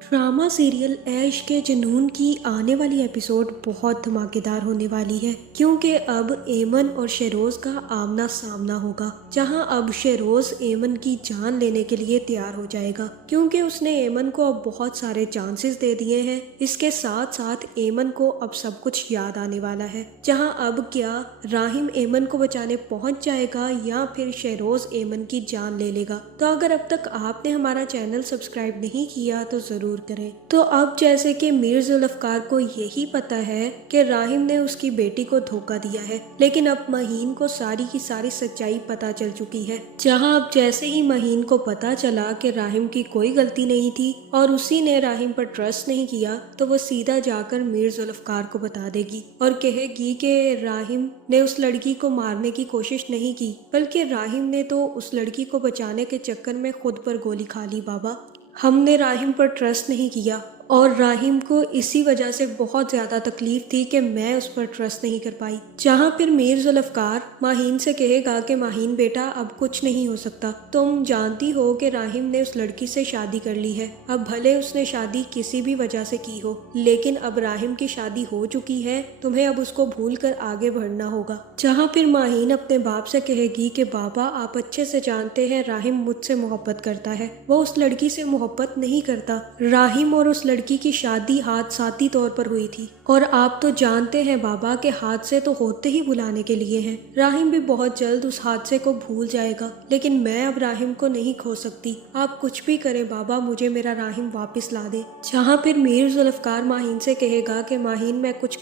Drama serial ऐश के जुनून की आने वाली एपिसोड बहुत धमाकेदार होने वाली है क्योंकि अब एमन और शेरोज का आमना सामना होगा, जहां अब शेरोज एमन की जान लेने के लिए तैयार हो जाएगा क्योंकि उसने एमन को अब बहुत सारे चांसेस दे दिए हैं। इसके साथ साथ एमन को अब सब कुछ याद आने वाला है, जहां अब क्या राहिम एमन को बचाने पहुंच जाएगा या फिर शेरोज एमन की जान ले लेगा। तो अगर अब तक आपने हमारा चैनल सब्सक्राइब नहीं किया तो जरूर करें। तो अब जैसे कि मीर जुल्फकार को यही पता है कि राहिम ने उसकी बेटी को धोखा दिया है, लेकिन अब महीन को सारी की सारी सच्चाई पता चल चुकी है। जहां अब जैसे ही महीन को पता चला कि राहिम की कोई गलती नहीं थी और उसी ने राहिम पर ट्रस्ट नहीं किया, तो वो सीधा जाकर मीर जुल्फकार को बता देगी और कहेगी कि राहिम ने उस लड़की को मारने की कोशिश नहीं की, बल्कि राहिम ने तो उस लड़की को बचाने के चक्कर में खुद पर गोली खा ली। बाबा, हमने राहिम पर ट्रस्ट नहीं किया और राहिम को इसी वजह से बहुत ज्यादा तकलीफ थी कि मैं उस पर ट्रस्ट नहीं कर पाई। जहां फिर मीर जुल्फकार माहीन से कहेगा कि माहीन बेटा, अब कुछ नहीं हो सकता, तुम जानती हो कि राहिम ने उस लड़की से शादी कर ली है। अब भले उसने शादी किसी भी वजह से की हो, लेकिन अब राहिम की शादी हो चुकी है, तुम्हें अब उसको भूल कर आगे बढ़ना होगा। जहाँ फिर माहीन अपने बाप से कहेगी कि बाबा, आप अच्छे से जानते हैं राहिम मुझसे मोहब्बत करता है, वो उस लड़की से मोहब्बत नहीं करता। राहिम और उस लड़की की शादी हादसाती तौर पर हुई थी और आप तो जानते हैं बाबा कि हादसे तो होते ही भुलाने के लिए हैं। राहिम भी बहुत जल्द उस हादसे को भूल जाएगा, लेकिन मैं अब राहिम को नहीं खो सकती। आप कुछ भी करें बाबा, मुझे मेरा राहिम वापस ला दे। जहाँ फिर मीर जुल्फकार माहीन से कहेगा कि माहीन, मैं कुछ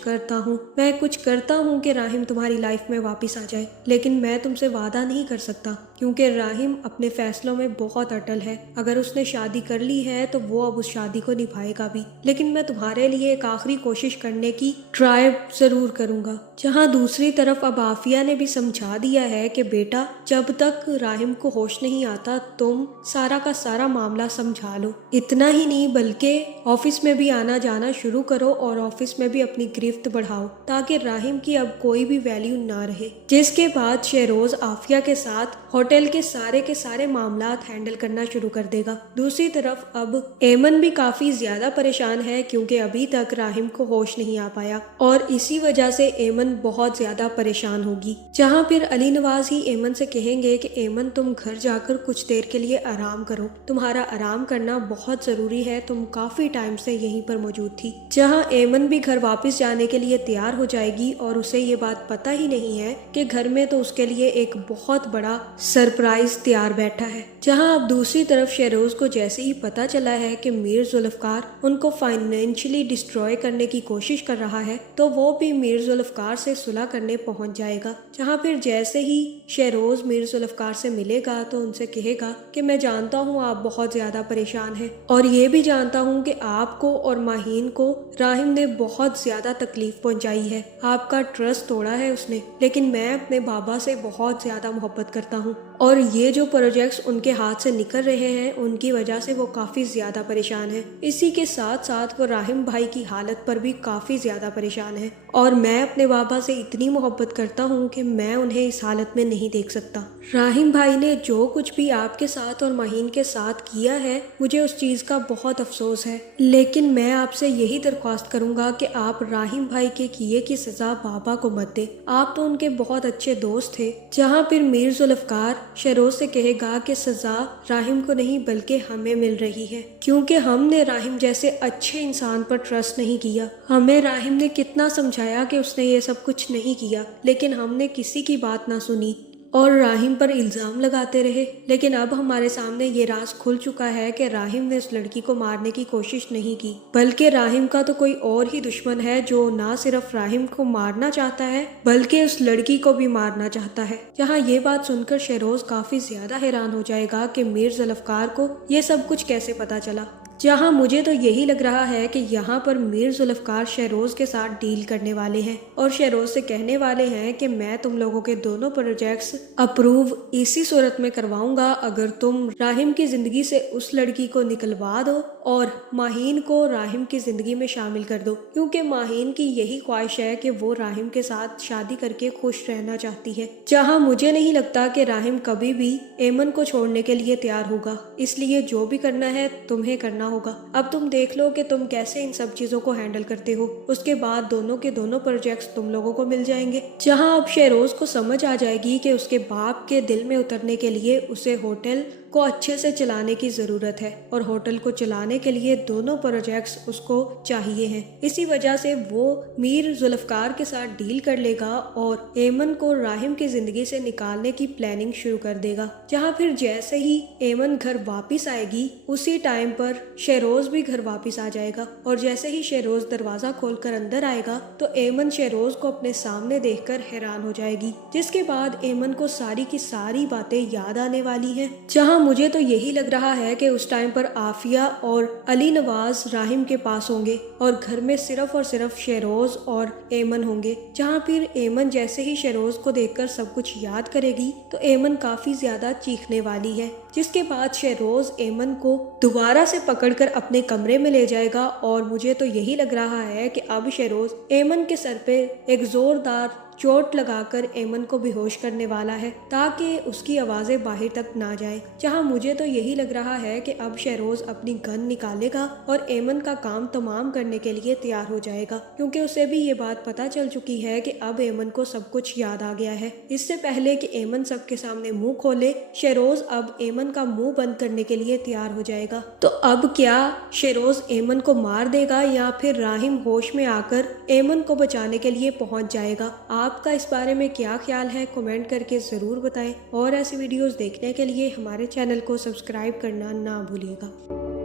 करता हूँ कि राहिम तुम्हारी लाइफ में वापस आ जाए, लेकिन मैं तुमसे वादा नहीं कर सकता क्योंकि राहिम अपने फैसलों में बहुत अटल है। अगर उसने शादी कर ली है तो वो अब उस शादी को निभाएगा भी, लेकिन मैं तुम्हारे लिए एक आखिरी कोशिश करने की ट्राई जरूर करूंगा। जहां दूसरी तरफ अब आफिया ने भी समझा दिया है कि बेटा, जब तक राहिम को होश नहीं आता तुम सारा का सारा मामला समझा लो। इतना ही नहीं बल्कि ऑफिस में भी आना जाना शुरू करो और ऑफिस में भी अपनी गिरफ्त बढ़ाओ ताकि राहिम की अब कोई भी वैल्यू ना रहे। जिसके बाद शेरोज आफिया के साथ होटल के सारे मामलात हैंडल करना शुरू कर देगा। दूसरी तरफ अब एमन भी काफी ज्यादा परेशान है क्योंकि अभी तक राहिम को होश नहीं आ पाया और इसी वजह से एमन बहुत ज्यादा परेशान होगी। जहां फिर अली नवाज ही एमन से कहेंगे कि एमन, तुम घर जाकर कुछ देर के लिए आराम करो, तुम्हारा आराम करना बहुत जरूरी है, तुम काफी टाइम से यहीं पर मौजूद थी। जहां एमन भी घर वापस जाने के लिए तैयार हो जाएगी और उसे ये बात पता ही नहीं है कि घर में तो उसके लिए एक बहुत बड़ा सरप्राइज तैयार बैठा है। जहां अब दूसरी तरफ शेरोज को जैसे ही पता चला है कि मीर जुल्फकार उनको फाइनेंशियली डिस्ट्रॉय करने की कोशिश कर रहा है, तो वो भी मीर जुल्फकार से सुलह करने पहुंच जाएगा। जहां फिर जैसे ही शेरोज मीर जुल्फकार से मिलेगा तो उनसे कहेगा कि मैं जानता हूं आप बहुत ज्यादा परेशान हैं और ये भी जानता हूं कि आपको और माहीन को राहिम ने बहुत ज्यादा तकलीफ पहुंचाई है, आपका ट्रस्ट तोड़ा है उसने, लेकिन मैं अपने बाबा से बहुत ज्यादा मोहब्बत करता हूँ और ये जो प्रोजेक्ट्स उनके हाथ से निकल रहे हैं उनकी वजह से वो काफी ज्यादा परेशान है। इसी के साथ साथ वो राहिम भाई की हालत पर भी काफी ज्यादा परेशान है और मैं अपने बाबा से इतनी मोहब्बत करता हूँ कि मैं उन्हें इस हालत में नहीं देख सकता। राहिम भाई ने जो कुछ भी आपके साथ और माहीन के साथ किया है, मुझे उस चीज का बहुत अफसोस है, लेकिन मैं आपसे यही दरख्वास्त करूंगा कि आप राहिम भाई के किए की सजा बाबा को मत दे, आप तो उनके बहुत अच्छे दोस्त थे। जहाँ फिर मीर जुल्फकार शेरोज से कहेगा कि सजा राहिम को नहीं बल्कि हमें मिल रही है क्योंकि हमने राहिम जैसे अच्छे इंसान पर ट्रस्ट नहीं किया। हमें राहिम ने कितना समझाया कि उसने ये सब कुछ नहीं किया, लेकिन हमने किसी की बात ना सुनी और राहिम पर इल्जाम लगाते रहे। लेकिन अब हमारे सामने ये राज खुल चुका है कि राहिम ने उस लड़की को मारने की कोशिश नहीं की, बल्कि राहिम का तो कोई और ही दुश्मन है जो ना सिर्फ राहिम को मारना चाहता है बल्कि उस लड़की को भी मारना चाहता है। जहाँ ये बात सुनकर शेरोज काफी ज्यादा हैरान हो जाएगा कि मीर जुल्फकार को ये सब कुछ कैसे पता चला। जहां मुझे तो यही लग रहा है कि यहाँ पर मीर जुल्फकार शेरोज के साथ डील करने वाले हैं और शेरोज से कहने वाले हैं कि मैं तुम लोगों के दोनों प्रोजेक्ट्स अप्रूव इसी सूरत में करवाऊंगा अगर तुम राहिम की जिंदगी से उस लड़की को निकलवा दो اور ماہین کو راہم کی زندگی میں شامل کر دو، کیونکہ ماہین کی یہی خواہش ہے کہ وہ راہم کے ساتھ شادی کر کے خوش رہنا چاہتی ہے، جہاں مجھے نہیں لگتا کہ راہم کبھی بھی ایمن کو چھوڑنے کے لیے تیار ہوگا۔ اس لیے جو بھی کرنا ہے تمہیں کرنا ہوگا۔ اب تم دیکھ لو کہ تم کیسے ان سب چیزوں کو ہینڈل کرتے ہو۔ اس کے بعد دونوں کے دونوں پروجیکٹس تم لوگوں کو مل جائیں گے، جہاں اب شہروز کو سمجھ آ جائے گی کہ اس کے باپ کے دل میں اترنے کے لیے اسے ہوٹل کو اچھے سے چلانے کی ضرورت ہے، اور ہوٹل کو چلانے کے لیے دونوں پروجیکٹس اس کو چاہیے ہیں۔ اسی وجہ سے وہ میر ذوالفقار کے ساتھ ڈیل کر لے گا اور ایمن کو راہم کی زندگی سے نکالنے کی پلاننگ شروع کر دے گا، جہاں پھر جیسے ہی ایمن گھر واپس آئے گی اسی ٹائم پر شہروز بھی گھر واپس آ جائے گا، اور جیسے ہی شہروز دروازہ کھول کر اندر آئے گا تو ایمن شہروز کو اپنے سامنے دیکھ کر حیران ہو جائے گی، جس کے بعد ایمن کو ساری کی ساری باتیں یاد آنے والی ہیں، جہاں مجھے تو یہی لگ رہا ہے کہ اس ٹائم پر عافیہ اور علی نواز راہم کے پاس ہوں گے اور گھر میں صرف اور صرف شہروز اور ایمن ہوں گے، جہاں پھر ایمن جیسے ہی شہروز کو دیکھ کر سب کچھ یاد کرے گی تو ایمن کافی زیادہ چیخنے والی ہے، جس کے بعد شہروز ایمن کو دوبارہ سے پکڑ کر اپنے کمرے میں لے جائے گا، اور مجھے تو یہی لگ رہا ہے کہ اب شہروز ایمن کے سر پہ ایک زوردار چوٹ لگا کر ایمن کو بے ہوش کرنے والا ہے تاکہ اس کی آوازیں باہر تک نہ جائیں، جہاں مجھے تو یہی لگ رہا ہے کہ اب شہروز اپنی گن نکالے گا اور ایمن کا کام تمام کرنے کے لیے تیار ہو جائے گا، کیونکہ اسے بھی یہ بات پتہ چل چکی ہے کہ اب ایمن کو سب کچھ یاد آ گیا ہے۔ اس سے پہلے کہ ایمن سب کے سامنے منہ کھولے، شہروز اب ایمن کا منہ بند کرنے کے لیے تیار ہو جائے گا۔ تو اب کیا شہروز ایمن کو مار دے گا یا پھر راہم ہوش میں آ کر ایمن کو بچانے کے لیے پہنچ جائے گا؟ آپ کا اس بارے میں کیا خیال ہے؟ کمنٹ کر کے ضرور بتائیں، اور ایسی ویڈیوز دیکھنے کے لیے ہمارے چینل کو سبسکرائب کرنا نہ بھولیے گا۔